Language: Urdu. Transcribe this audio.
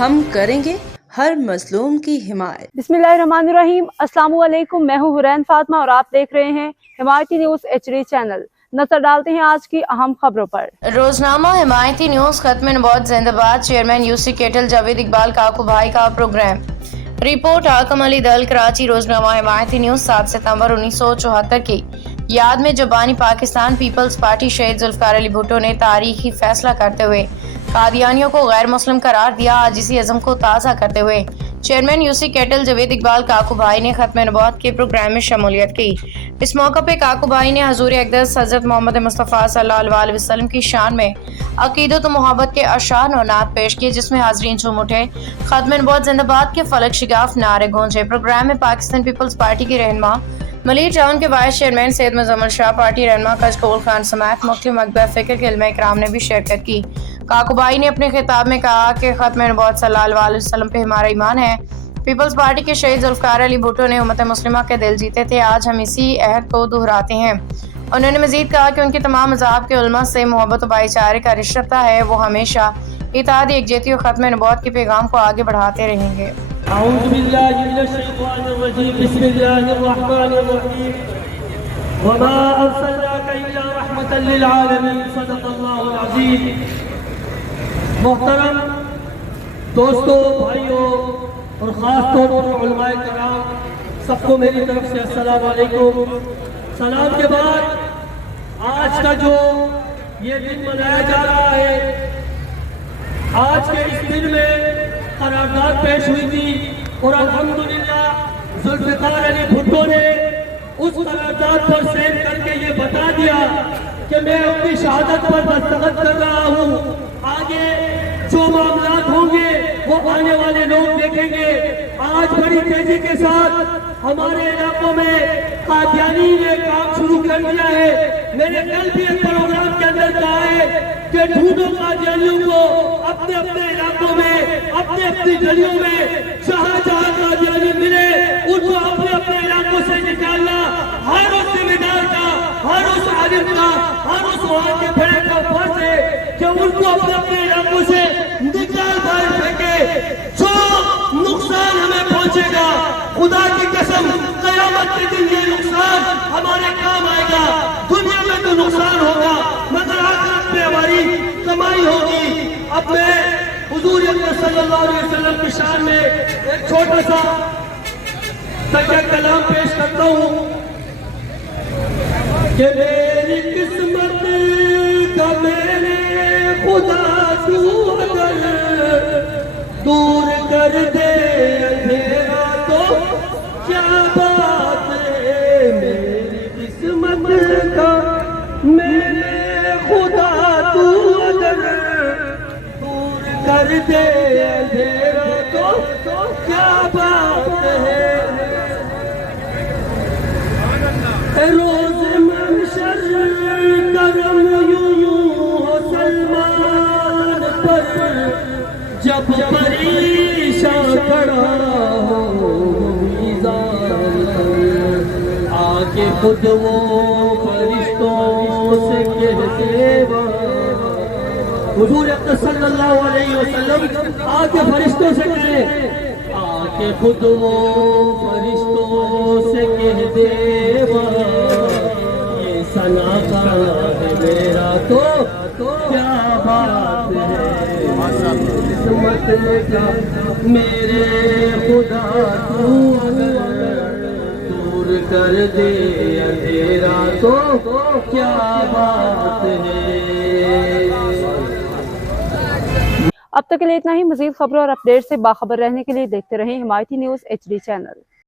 ہم کریں گے ہر مظلوم کی حمایت۔ بسم اللہ الرحمن الرحیم۔ السلام علیکم، میں ہوں حرین فاطمہ اور آپ دیکھ رہے ہیں حمایتی نیوز HD چینل۔ نظر ڈالتے ہیں آج کی اہم خبروں پر۔ روزنامہ حمایتی نیوز ختم نبوت زندہ باد، چیئرمین UC کیٹل جاوید اقبال کاکو بھائی کا پروگرام۔ رپورٹ حاکم علی دل، کراچی۔ روزنامہ حمایتی نیوز 7 ستمبر 1974 کی یاد میں جبانی پاکستان پیپلز پارٹی شہید ذوالفقار علی بھٹو نے تاریخی فیصلہ کرتے ہوئے قادیانیوں کو غیر مسلم قرار دیا۔ آج اسی عزم کو تازہ کرتے ہوئے چیئرمین UC کیٹل جاوید اقبال کاکو بھائی نے ختم نبوت کے پروگرام میں شمولیت کی۔ اس موقع پہ کاکو بھائی نے حضور اقدس حضرت محمد مصطفیٰ صلی اللہ علیہ وسلم کی شان میں عقیدت و محبت کے اشعار و نعت پیش کیے، جس میں حاضرین جھوم اٹھے، ختم نبوت زندہ باد کے فلک شگاف نعرے گونجے۔ پروگرام میں پاکستان پیپلز پارٹی کی رہنما ملیر ٹاؤن کے وائس چیئرمین سید مزمل شاہ، پارٹی رہنما کشکول خان سمیت مختلف مکتبہ فکر کے علماء کرام نے بھی شرکت کی۔ کاکو بھائی نے اپنے خطاب میں کہا کہ ختم نبوت صلی اللہ علیہ وسلم پہ ہمارا ایمان ہے۔ پیپلز پارٹی کے شہید ذوالفقار علی بھٹو نے امت مسلمہ کے دل جیتے تھے، آج ہم اسی عہد کو دہراتے ہیں۔ انہوں نے مزید کہا کہ ان کے تمام مذاہب کے علماء سے محبت و بھائی چارے کا رشتہ ہے، وہ ہمیشہ اتحاد، یکجہتی اور ختم نبوت کے پیغام کو آگے بڑھاتے رہیں گے۔ اعوذ باللہ من الشیطان الرجیم، بسم اللہ الرحمن الرحیم، وما ارسلناک الا رحمۃ للعالمین، صدق اللہ العظیم۔ محترم دوستو، بھائیوں اور خاص طور پر علماء کرام، سب کو میری طرف سے السلام علیکم۔ سلام کے بعد آج کا جو یہ دن منایا جا رہا ہے، آج کے اس دن میں قرارداد پیش ہوئی تھی اور الحمدللہ ذوالفقار علی بھٹو نے اس قرارداد پر سین کر کے یہ بتا دیا کہ میں اپنی شہادت پر دستخط کر رہا ہوں، آگے جو معاملات ہوں گے وہ آنے والے لوگ دیکھیں گے۔ آج بڑی تیزی کے ساتھ ہمارے علاقوں میں قادیانی نے کام شروع کر دیا ہے۔ میں نے کل بھی ایک پروگرام کے اندر کہا ہے کہ ڈھونڈو قادیانیوں کو اپنے اپنے علاقوں میں، اپنے اپنی گلیوں میں، جہاں جہاں قادیانی ملے ان کو اپنے اپنے علاقوں سے نکالنا، ہر اس ذمہ دار کا، ہر اس عالم کا، ہر اس وہاں کے بڑے کا فرض ہے کہ ان کو اپنے اپنے علاقوں سے نکال باہر پھینکے۔ جو نقصان ہمیں پہنچے گا، خدا کی قسم قیامت کے دن یہ نقصان ہمارے کام آئے گا۔ دنیا میں تو نقصان ہوگا مگر آخرت میں ہماری کمائی ہوگی۔ اب میں حضور اکرم صلی اللہ علیہ وسلم کی شان میں ایک چھوٹا سا تکیہ کلام پیش کرتا ہوں کہ میری قسمت کا میرے خدا تو اگر دور کر دے اندھیرا تو کیا بات ہے، میری قسمت کا میرے خدا تو اگر دور کر دے اندھیرا تو کیا بات ہے۔ روز محشر کرم یوں ہو سلمان پر، جب پریشان کھڑا ہو میزان پر، آگے خود وہ فرشتوں سے کہتے حضور اقدس صلی اللہ علیہ وسلم آگے فرشتوں سے کہے، آگے خود وہ فرشتوں سے کہتے یہ ثنا کا ہے میرا تو کیا بات ہے، قسمت کا میرے خدا تو دور کر دے اندھیرا تو کیا بات ہے۔ اب تک کے لیے اتنا ہی۔ مزید خبروں اور اپڈیٹ سے باخبر رہنے کے لیے دیکھتے رہیں حمایتی نیوز HD چینل۔